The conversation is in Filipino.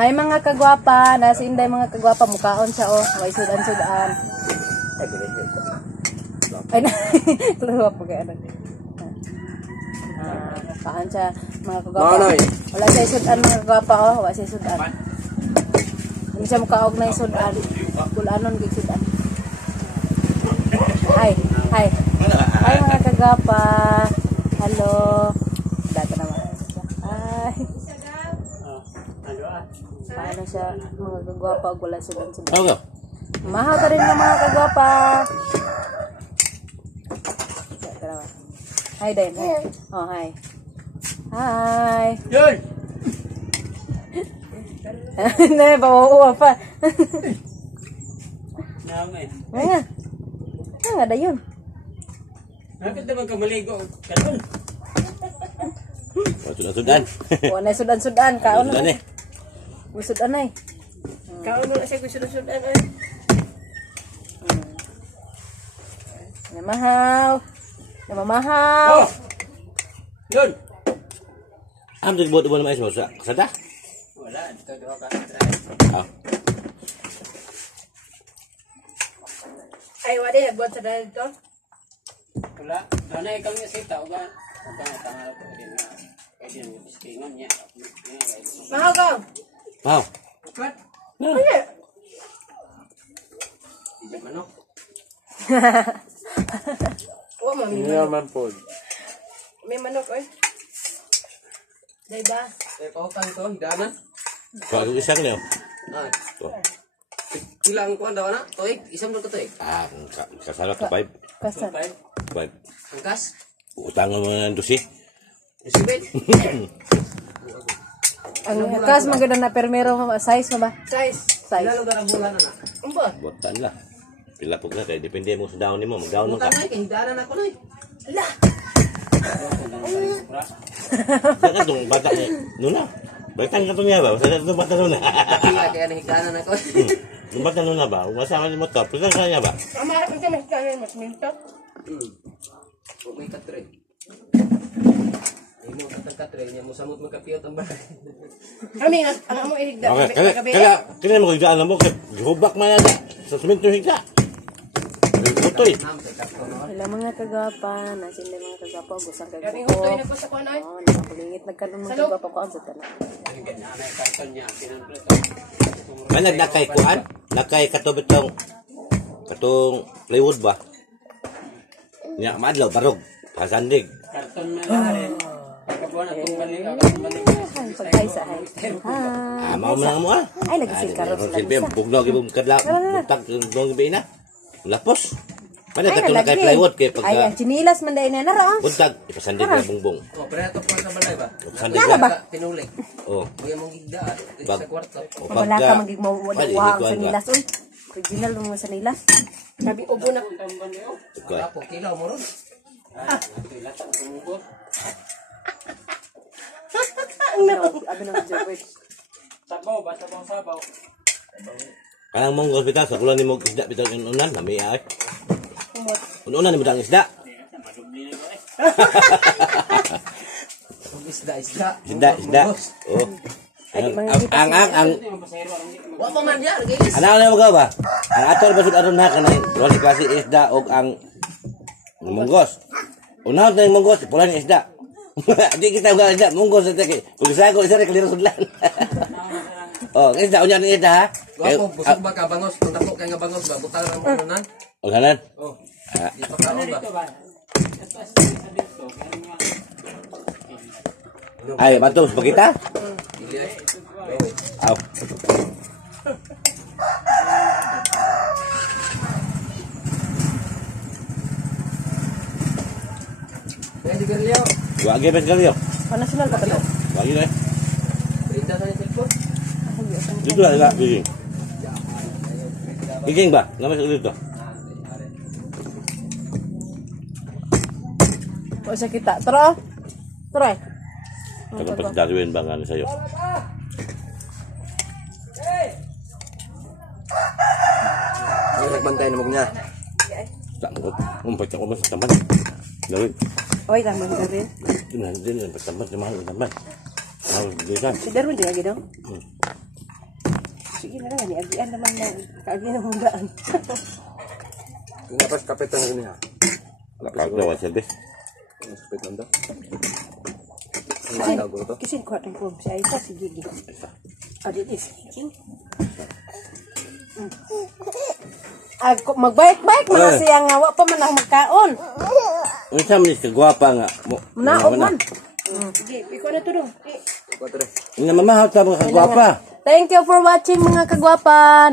Hi mga kagwapa, nasa Inday mga kagwapa, mukhaon siya oh, way sudan-sudan. Ay na, kluwa po kaya ano. Mukhaon siya mga kagwapa. Wala siya sudan mga kagwapa oh, wala siya sudan. Hindi siya mukhaog na sudan. Kulanon gig sudan. Hi, hi. Hi mga kagwapa. Hello. Daga naman. Hi. Paano siya mga kagwapa wala sudan-sudan. Okay. Mahal ka rin mga kagwapa. Hi din. Oh, hi. Hi. Yun! Hindi, bawa pa. Nga. Nga da yun. Bakit naman ka maligo? Kalon. Sudan-sudan. Wala sudan-sudan. Kaon na. Sudan eh. Sudan eh. Kaon na siya sudan-sudan eh. Namahaw. Namamahaw. Oh! Yun! Am tu buat naman mais mo sa kasada? Wala, dito doon ka. Ah. Ay, wala na buat sa dito. Wala, na ikaw niya sita o ba? Ang tanga ko din na. Pwede mo istingon niya. Mahal ka. Wow. What? No. Hindi manok. Oh, mami. Ini naman po. May manok eh. Diba? Eh, pautang to, hidanan. Kalau isang niyo. Ay, To. ilang ko anda na? Toig, isang ko toig. Ah, kasala ka 5. Kasal. 5. Angkas. Utang mo ng dosi. Isibin. Ang kas maganda na permero size mo ba? Size. Size. Ilang lugar ang bulan na. Umba. Buatan lah. Pila po ka kay depende mo sa daon nimo, magdaon mo ka. Bukan na, kay hidanan ako na eh. Ala. Saka tong bata ni Nuna. Baitan ka to niya ba? Sa to bata Nuna. Kaya kaya na hidanan ako. Yung bata Nuna ba? Umasama ni mo to. Pila ka niya ba? Ama, ang mas kaya mas minto. Huwag may katre. Ay mo katang katre niya mo samot magkapiyot ang bahay. Kami nga, ang amo ihigda. Okay, kaya mo higdaan mo kay hubak man yan sa semento higda. Utoy. Wala mga kagwapa, nasa Inday mga kagwapa, gusang Kaming kagwapa. hutoy na ko sa kuanoy. Oh, nakapulingit nagkaroon mga kagwapa ko ang sa tanan. Nanay karton niya, pinanplit. Manag nakay kuan, nakay katubitong katong plywood ba? Nya madlaw barog, pasandig. Karton na lang. Pagkabuan akong balik, akong balik. Pagkay sa ay. Ah, mao man mo ah. Ay, nagising ka ron sila. Silbi, bugnaw gibong kadlaw. Butang dong gibe na. Lapos. Manag Ay, katong nakay nalagi. plywood kay Ay, pagka ang chinilas man dahil na naro. buntag ipasandig na bungbong. Oh, pero ito po sa balay ba? Ipasandig Yana ba? na. Pinulik. Oh. Kuya mong higda. Ito Pag- sa kwarto. O Wala ka magig mo Pwede, wala ikuan sa ba? nilas uy. Original mo sa nilas. Sabi ubo na. Ikuan. Apo, kilaw mo ron. Abi nang jewet. Sabaw ba? Sabaw. Kanang mong hospital sa kulan nimo isda bitaw unan nami ay. Unan nimo dang isda. Isda, isda. Isda. Oh. Ang Wa pa man yan, guys. ano na magawa ba? Ang ator basud aron na kanang wala klase isda og ang munggos. Unaw na yung munggos, pula ni isda. Di kita uga isda, munggos sa teke. Kung isa ko isa ra kaliro sudlan. Oh, isda unya ni isda ha. Wa po, busog ba ka bangos? Kung dako kay nga bangos ba, butang ra mo unan. O kanan. Oh. Di pa kaon ba? Ay, matos pa kita? Dili ay. Aw. Pwede ka liyo. Wagi pa kaliyo. National pa to. Wagi na. Printa sa cellphone. Dito ala giging. Giging ba? Naman sa dito. O sa kita. Tara. Tara. Kada pas Darwin ba ngano sayo? Ay, nagbantay na mo niya. Tak mo. Umpay ko mas tamad. Darwin. Oy, tama mo rin. Din din tamad naman tamad. Aw, diyan. Si Darwin din lagi daw. Sige na lang, agian naman na. Kaagian ng mundaan. Dapat kapitan ini ha. Nakagawa service. Kapit nanda. Kisin ko ating po. Siya isa, si Gigi. Adit is Gigi. Magbayik-bayik man siya nga. Wa pa man ang magkaon. Unsa man is kagwapa nga. Naog man. Sige, ikaw na ito dong. Ina mamahaw ta mga kagwapa. Thank you for watching mga kagwapa.